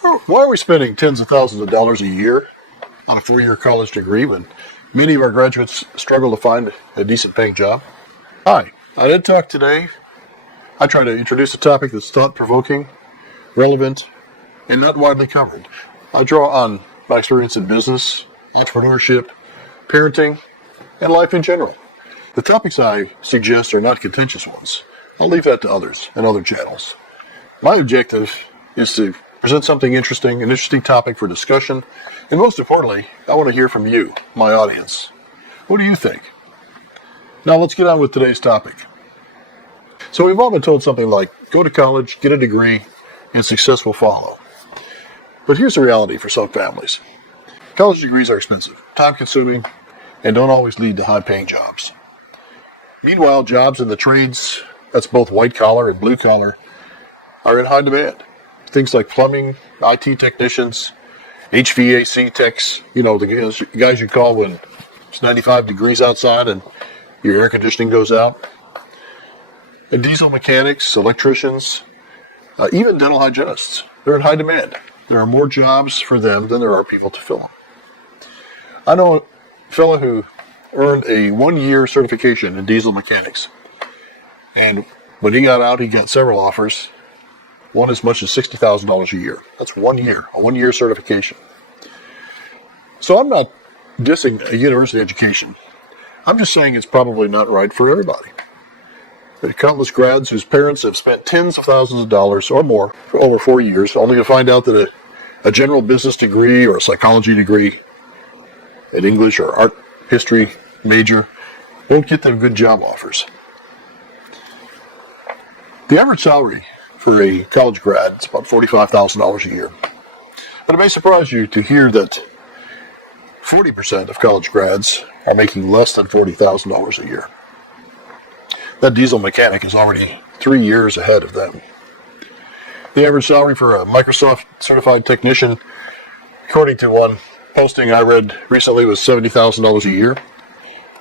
Why are we spending tens of thousands of dollars a year on a 4-year college degree when many of our graduates struggle to find a decent paying job? Hi, on Ed Talk today, I try to introduce a topic that's thought-provoking, relevant, and not widely covered. I draw on my experience in business, entrepreneurship, parenting, and life in general. The topics I suggest are not contentious ones. I'll leave that to others and other channels. My objective is to present something interesting, an interesting topic for discussion, and most importantly, I want to hear from you, my audience. What do you think? Now let's get on with today's topic. So we've all been told something like, go to college, get a degree, and success will follow. But here's the reality for some families. College degrees are expensive, time-consuming, and don't always lead to high-paying jobs. Meanwhile, jobs in the trades, that's both white-collar and blue-collar, are in high demand. Things like plumbing, IT technicians, HVAC techs, the guys you call when it's 95 degrees outside and your air conditioning goes out. And diesel mechanics, electricians, even dental hygienists, they're in high demand. There are more jobs for them than there are people to fill them. I know a fellow who earned a 1-year certification in diesel mechanics. And when he got out, he got several offers, one as much as $60,000 a year. That's 1 year, a 1-year certification. So I'm not dissing a university education. I'm just saying it's probably not right for everybody. There are countless grads whose parents have spent tens of thousands of dollars or more for over 4 years, only to find out that a general business degree or a psychology degree, an English or art history major, won't get them good job offers. The average salary for a college grad is about $45,000 a year. But it may surprise you to hear that 40% of college grads are making less than $40,000 a year. That diesel mechanic is already 3 years ahead of them. The average salary for a Microsoft certified technician, according to one posting I read recently, was $70,000 a year.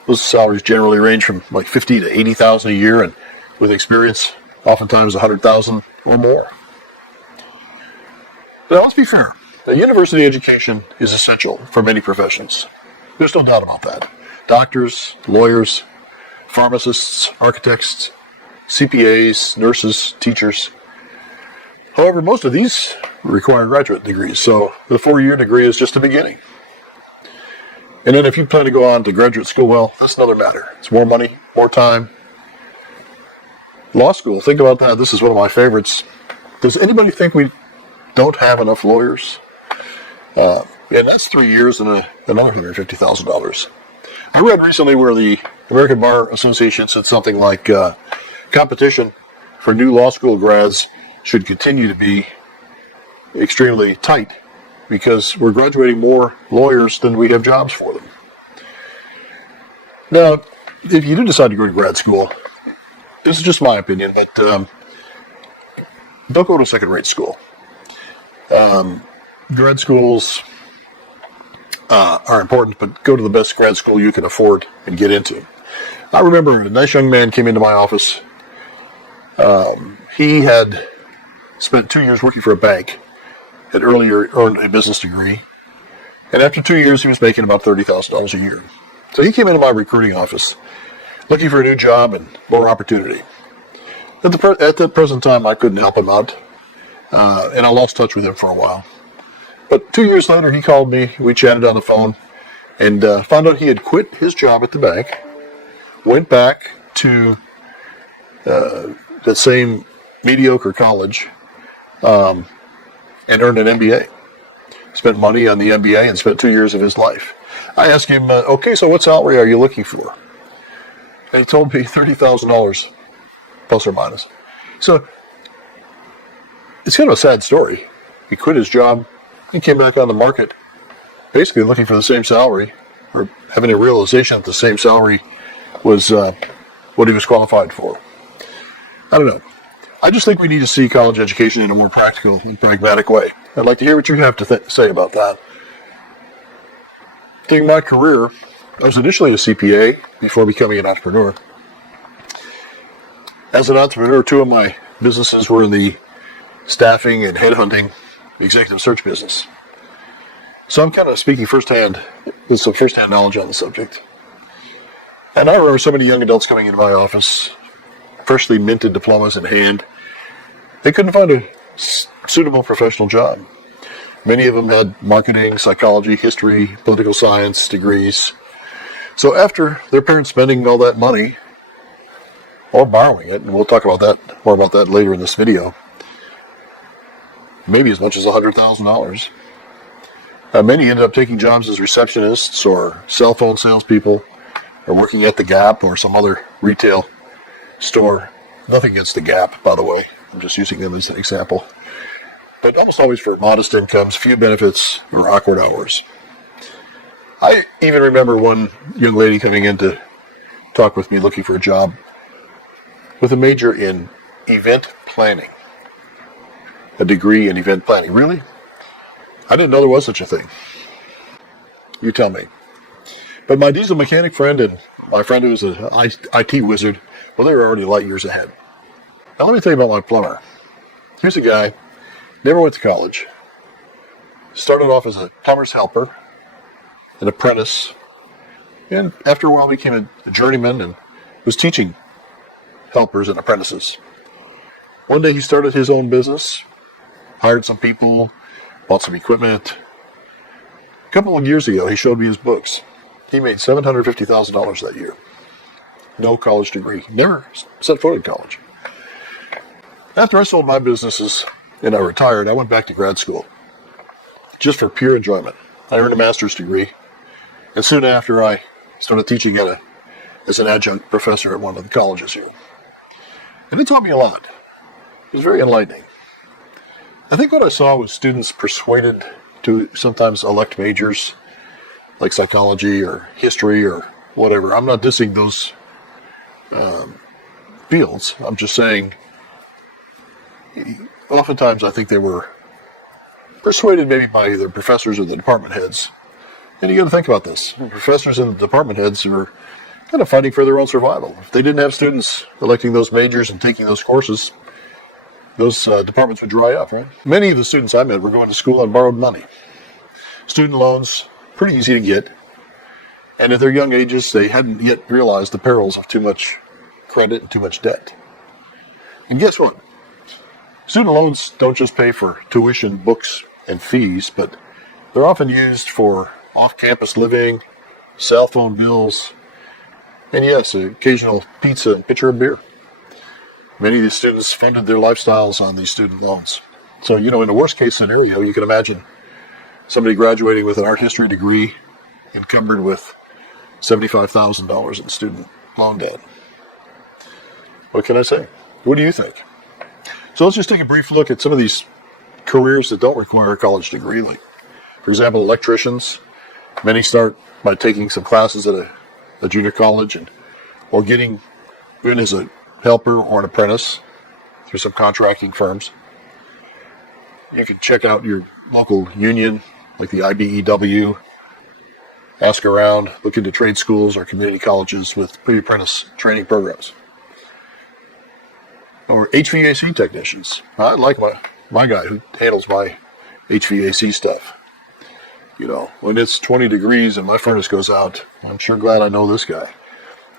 Those salaries generally range from like $50,000 to $80,000 a year, and with experience, oftentimes $100,000 or more. Now, let's be fair. A university education is essential for many professions. There's no doubt about that. Doctors, lawyers, pharmacists, architects, CPAs, nurses, teachers. However, most of these require graduate degrees, so the 4-year degree is just the beginning. And then if you plan to go on to graduate school, well, that's another matter. It's more money, more time. Law school, think about that. This is one of my favorites. Does anybody think we don't have enough lawyers? And that's 3 years and another $150,000. I read recently where the American Bar Association said something like competition for new law school grads should continue to be extremely tight because we're graduating more lawyers than we have jobs for them. Now, if you do decide to go to grad school, this is just my opinion, but don't go to second-rate school. Grad schools are important, but go to the best grad school you can afford and get into. I remember a nice young man came into my office. He had spent 2 years working for a bank, had earlier earned a business degree, and after 2 years he was making about $30,000 a year. So he came into my recruiting office looking for a new job and more opportunity. At the present time, I couldn't help him out, and I lost touch with him for a while. But 2 years later, he called me, we chatted on the phone, and found out he had quit his job at the bank, went back to the same mediocre college, and earned an MBA. Spent money on the MBA and spent 2 years of his life. I asked him, okay, so what salary are you looking for? And he told me $30,000, plus or minus. So, it's kind of a sad story. He quit his job, he came back on the market, basically looking for the same salary, or having a realization that the same salary was what he was qualified for. I don't know. I just think we need to see college education in a more practical and pragmatic way. I'd like to hear what you have to say about that. During my career, I was initially a CPA before becoming an entrepreneur. As an entrepreneur, 2 of my businesses were in the staffing and headhunting executive search business. So I'm kind of speaking firsthand, with some firsthand knowledge on the subject. And I remember so many young adults coming into my office, freshly minted diplomas in hand. They couldn't find a suitable professional job. Many of them had marketing, psychology, history, political science degrees. So after their parents spending all that money, or borrowing it, and we'll talk about that more about that later in this video, maybe as much as $100,000. Many ended up taking jobs as receptionists or cell phone salespeople, or working at the Gap or some other retail store. Nothing against the Gap, by the way. I'm just using them as an example. But almost always for modest incomes, few benefits, or awkward hours. I even remember one young lady coming in to talk with me looking for a job with a major in event planning. A degree in event planning. Really? I didn't know there was such a thing. You tell me. But my diesel mechanic friend and my friend who was an IT wizard, well, they were already light years ahead. Now let me tell you about my plumber. Here's a guy, never went to college. Started off as a plumber's helper, an apprentice, and after a while became a journeyman and was teaching helpers and apprentices. One day he started his own business, hired some people, bought some equipment. A couple of years ago, he showed me his books. He made $750,000 that year. No college degree. Never set foot in college. After I sold my businesses and I retired, I went back to grad school just for pure enjoyment. I earned a master's degree, and soon after I started teaching as an adjunct professor at one of the colleges here. And it taught me a lot. It was very enlightening. I think what I saw was students persuaded to sometimes elect majors like psychology or history or whatever. I'm not dissing those fields. I'm just saying oftentimes I think they were persuaded maybe by either professors or the department heads. And you got to think about this. The professors and the department heads were kind of fighting for their own survival. If they didn't have students electing those majors and taking those courses, those departments would dry up, right? Many of the students I met were going to school on borrowed money. Student loans, pretty easy to get. And at their young ages, they hadn't yet realized the perils of too much credit and too much debt. And guess what? Student loans don't just pay for tuition, books, and fees, but they're often used for off-campus living, cell phone bills, and yes, occasional pizza and pitcher of beer. Many of these students funded their lifestyles on these student loans. So, in a worst-case scenario, you can imagine somebody graduating with an art history degree encumbered with $75,000 in student loan debt. What can I say? What do you think? So let's just take a brief look at some of these careers that don't require a college degree. Like, for example, electricians. Many start by taking some classes at a junior college or getting in as a helper or an apprentice through some contracting firms. You can check out your local union, like the IBEW, ask around, look into trade schools or community colleges with pre-apprentice training programs. Or HVAC technicians. I like my guy who handles my HVAC stuff. When it's 20 degrees and my furnace goes out, I'm sure glad I know this guy.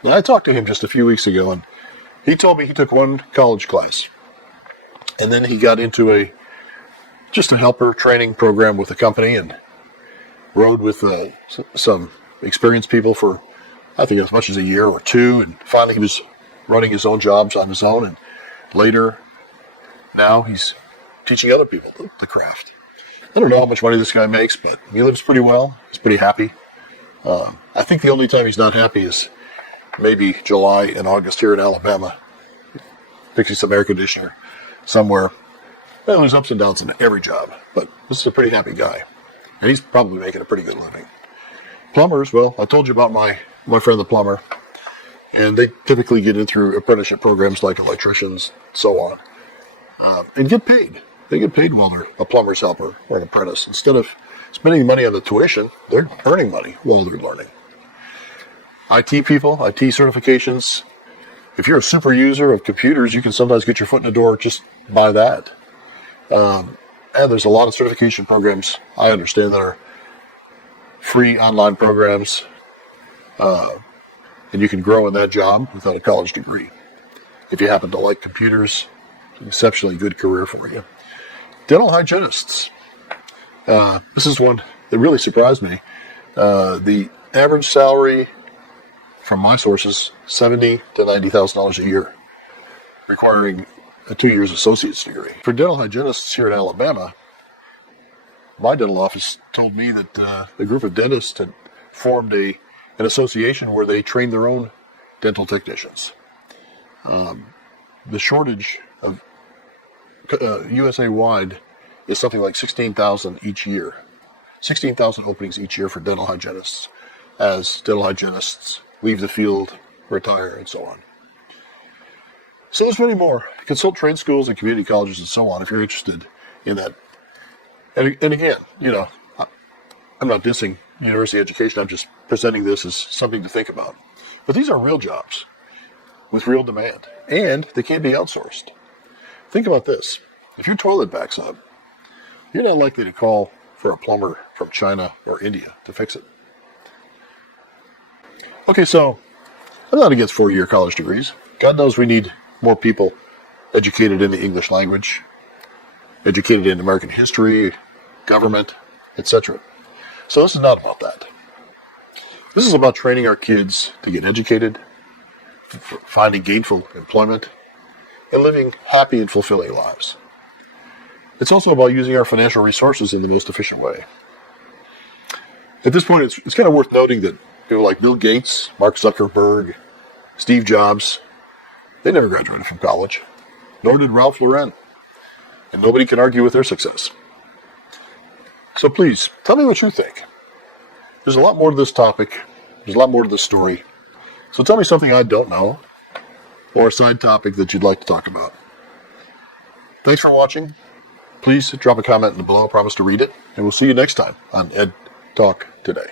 Now, I talked to him just a few weeks ago, and he told me he took one college class, and then he got into just a helper training program with a company and rode with some experienced people for, I think, as much as a year or two, and finally he was running his own jobs on his own, and later, now he's teaching other people the craft. I don't know how much money this guy makes, but he lives pretty well. He's pretty happy. I think the only time he's not happy is maybe July and August here in Alabama, fixing some air conditioner somewhere. Well, there's ups and downs in every job, but this is a pretty happy guy. And he's probably making a pretty good living. Plumbers, well, I told you about my friend the plumber. And they typically get in through apprenticeship programs like electricians, so on, and get paid. They get paid while they're a plumber's helper or an apprentice. Instead of spending money on the tuition, they're earning money while they're learning. IT people, IT certifications. If you're a super user of computers, you can sometimes get your foot in the door just by that. And there's a lot of certification programs, I understand, that are free online programs, and you can grow in that job without a college degree. If you happen to like computers, it's an exceptionally good career for you. Dental hygienists. This is one that really surprised me. The average salary from my sources, $70,000 to $90,000 a year, requiring a 2 years associate's degree. For dental hygienists here in Alabama, my dental office told me that the group of dentists had formed an association where they train their own dental technicians. The shortage of USA-wide is something like 16,000 each year. 16,000 openings each year for dental hygienists, as dental hygienists leave the field, retire, and so on. So there's many more. Consult trade schools and community colleges and so on if you're interested in that. And again, I'm not dissing university education. I'm just presenting this as something to think about. But these are real jobs with real demand, and they can't be outsourced. Think about this. If your toilet backs up, you're not likely to call for a plumber from China or India to fix it. Okay, so I'm not against 4-year college degrees. God knows we need more people educated in the English language, educated in American history, government, etc. So this is not about that. This is about training our kids to get educated, finding gainful employment, and living happy and fulfilling lives. It's also about using our financial resources in the most efficient way. At this point, it's kind of worth noting that people like Bill Gates, Mark Zuckerberg, Steve Jobs, they never graduated from college, nor did Ralph Lauren, and nobody can argue with their success. So please, tell me what you think. There's a lot more to this topic. There's a lot more to this story. So tell me something I don't know, or a side topic that you'd like to talk about. Thanks for watching. Please drop a comment in below. I promise to read it. And we'll see you next time on Ed Talk Today.